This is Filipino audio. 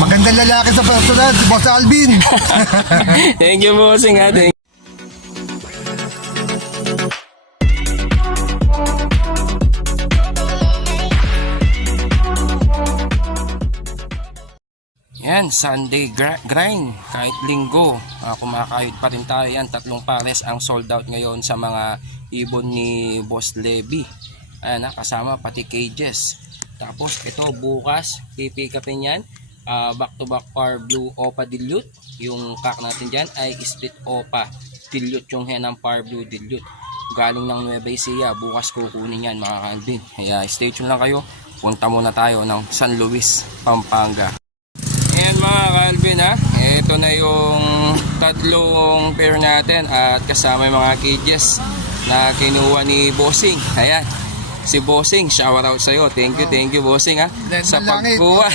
Magandang lalaki sa personal, si Boss Alvin. Thank you, bossing, ha. Yan, Sunday grind. Kahit linggo, kumakayod pa rin tayo. Yan, 3 pares ang sold out ngayon sa mga ibon ni Boss Levy. Ayan, kasama pati cages. Tapos ito bukas, pipick upin yan. Back to back par blue opa dilute. Yung cock natin dyan ay split opa dilute, yung hen ng par blue dilute. Galing ng Nueva Ecija. Bukas kukunin yan, mga Calvin. Kaya stay tuned lang kayo. Punta muna tayo ng San Luis, Pampanga. Ayan mga Calvin, ha. Ito na yung 3 pair natin at kasama yung mga cages na kinuha ni Bossing. Ayan, si Bossing, shout out sa'yo. Thank you Bossing, ha, sa pagkuha.